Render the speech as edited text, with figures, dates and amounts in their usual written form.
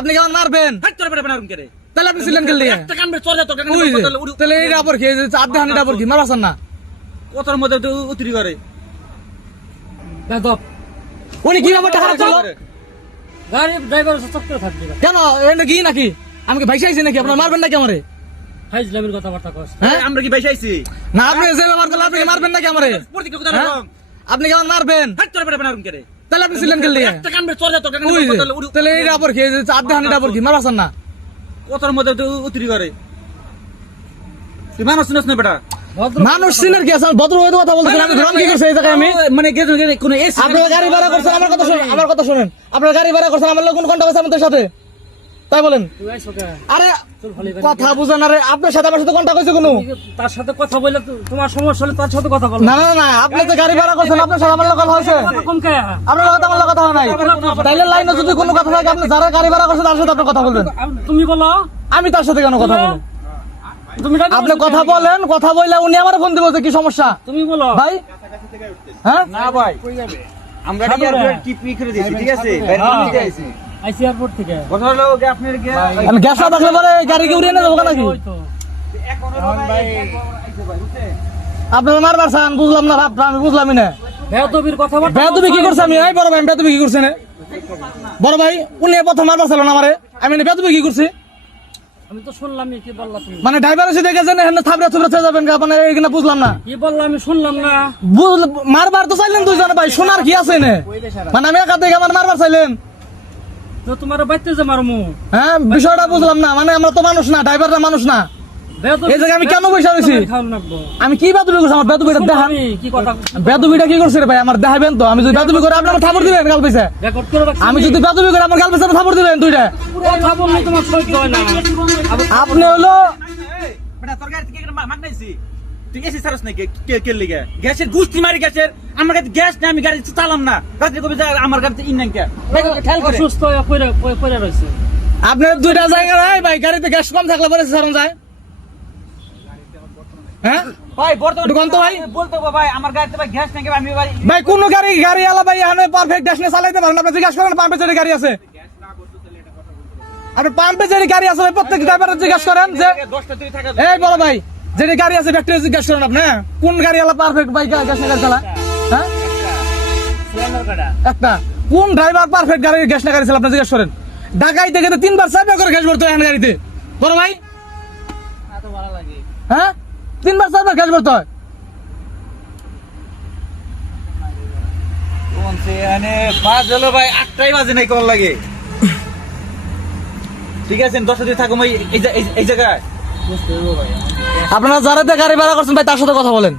আপনি কেমন মারবেন? তাহলে আপনি ছিলেন খেললে তাহলে এই ডাবর খেয়ে আধা হানি ডাবর কি মারাছেন না কথার মধ্যে উতরি করে উনি কি ব্যাপারটা খারাপ ছিল গাড়ি ড্রাইভার চক্কর থাকবে কেন এটা কি নাকি আমাকে ভাইসা আইছি নাকি আপনার মারবেন নাকি আমারে ফাইজলামের কথাবার্তা কস হ্যাঁ আমরা কি বাইসা আইছি না আপনি যে ব্যাপার করলে আপনি মারবেন নাকি আমারে আপনি কেমন মারবেন তাহলে আপনি ছিলেন খেললে তাহলে এই ডাবর খেয়ে আধা হানি ডাবর কি মারাছেন না কথার মধ্যে উতরি করে তুই মানুষ চিনস না বেটা মানুষ চিনার কি আছে ভদ্র হয়ে কথা বলতেছেন আমি গ্রাম কি করছে এই জায়গায় আমি মানে কোন আপনার গাড়ি ভাড়া করছেন আমার কথা শুনেন আপনার গাড়ি ভাড়া করছেন আমার লোক কোন কন্টাক্ট আছে আমাদের সাথে তাই বলেন আরে কথা বুঝেন আরে আপনার সাথে আমার সাথে কন্টাক্ট হয়েছে কোনো তার সাথে কথা বললে তোমার সমস্যা হলে তার সাথে কথা বলো না না না আপনি তো গাড়ি ভাড়া করছেন আপনার সাথে আমার লোক কথা হয়েছে কম কে আপনার কথা আমার কথা হয় নাই তাইলে লাইনে যদি কোনো কথা থাকে আপনি যারা গাড়ি ভাড়া করছেন তার সাথে আপনি কথা বলবেন তুমি বলো আমি তার সাথে কেন কথা বলবো তুমি আপনি কথা বলেন কথা বললে উনি আমার ফোন দিব কি সমস্যা তুমি বলো ভাই হ্যাঁ না ভাই আমরা কি পি করে দিয়েছি ঠিক আছে আইসি এয়ারপোর্ট থেকে কথা হলো যে আপনার কি আমি গ্যাস না থাকলে পরে গাড়ি কি উড়িয়ে নিয়ে যাবো নাকি আপনার মারবার চান বুঝলাম না ভাবটা আমি বুঝলামই না বেয়াদবির কথাবার্তা বেয়াদবি কি করছে আমি এই বড় ভাই বেয়াদবি কি করছে না বড় ভাই উনি প্রথম মারবার ছিল না আমারে আমি বেয়াদবি কি করছি আমি তো শুনলাম কি বললা তুমি মানে ড্রাইভার এসে দেখেছেন এখানে থাবড়া থুবড়া চেয়ে যাবেন মানে এখানে বুঝলাম না কি বললা আমি শুনলাম না মারবার তো চাইলেন দুইজন ভাই শোনার কি আছে না মানে আমি একা থেকে আমার মারবার চাইলেন তো তোমার বাইতে যে মারমু হ্যাঁ বিষয়টা বুঝলাম না মানে আমরা তো মানুষ না ড্রাইভাররা মানুষ না এই জায়গায় আমি কেন বসে রয়েছি আমি কি বেদবি করছি আমার বেদবিটা দেখান কি কথা বেদবিটা কি করছে রে ভাই আমার দেখাবেন তো আমি যদি বেদবি করে আপনি আমার থাপড় দিবেন গাল পয়সা রেকর্ড করে রাখছি আমি যদি বেদবি করে আমার গাল পয়সা থাপড় দিবেন দুইটা কথা বললে তোমার সহ্য হয় না আপনি হলো বেটা তোর গাড়ি থেকে মাগনাইছি তুই এসি সারস নাকি কে লিগে গ্যাসের গুষ্টি মারি গ্যাসের আমার কাছে গ্যাস নেই আমি গাড়ি চালাম না রাত্রি কবি আমার গাড়িতে ইন নাই কে খেয়াল করে অসুস্থ হয়ে পড়ে রয়েছে আপনার দুইটা জায়গায় ভাই গাড়িতে গ্যাস কম থাকলে পরে সারন যায় হ্যাঁ ভাই বর্তমানে কোন তো ভাই বলতো ভাই আমার গাড়িতে ভাই গ্যাস নাই আমি ভাই ভাই কোন গাড়ি আলা ভাই এখানে পারফেক্ট গ্যাস নিয়ে চালাইতে পারেন আপনি জিজ্ঞাসা করেন পাম্পে যে গাড়ি আছে আপনি পাম্পে যে গাড়ি আছে ভাই প্রত্যেক ড্রাইভারের জিজ্ঞাসা করেন যে 10টা তুই থাকা এই বড় ভাই যে গাড়ি আছে ব্যাটারি জিজ্ঞাসা করেন আপনি কোন গাড়ি আলা পারফেক্ট ভাই গ্যাস নিয়ে গাড়ি চালায় হ্যাঁ একটা কোন ড্রাইভার পারফেক্ট গাড়ি গ্যাস নিয়ে গাড়ি চালায় আপনি জিজ্ঞাসা করেন ঢাকায় থেকে 3 বার 4 বার করে গ্যাস ভরতে হয় গাড়িতে বড় ভাই এত ভালো লাগে হ্যাঁ 3 বার 4 বার গ্যাস ভরতে হয় কোন সে আনে বাজলো ভাই 8টাই বাজে নাই কোন লাগে ঠিক আছে 10টা তুই থাকো ভাই এই জায়গায় আপনারা যারা গাড়ি ভাড়া করছেন ভাই তার সাথে কথা বলেন